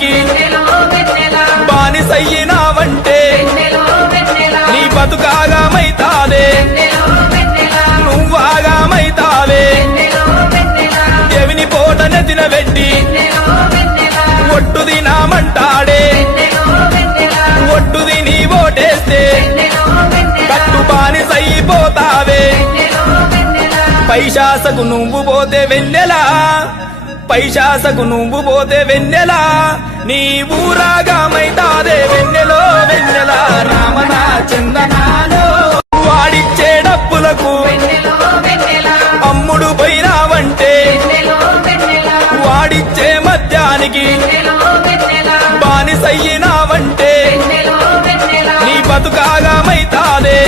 మద్యానికి బానిసయ్యినావంటే నీ బతుకాగమైతాదే నువ్వాగమైతావే దేవుని పోట నెత్తిన పెట్టి ఒట్టు తినామంటాడే ఒట్టు తిని ఓటేస్తే కట్టు బానిసైపోతావే పైశాసకు నువ్వు పోతే వెన్నెలా పైశాసకు నువ్వు పోతే వెన్నెలా నీ ఊరాగమైతాదే వెన్నెలో వెన్నెల రామన చందనాలో వాడిచ్చే డబ్బులకు అమ్ముడు పోయినావంటే వాడిచ్చే మద్యానికి బానిసయ్యినావంటే నీ బతుకాగమైతాదే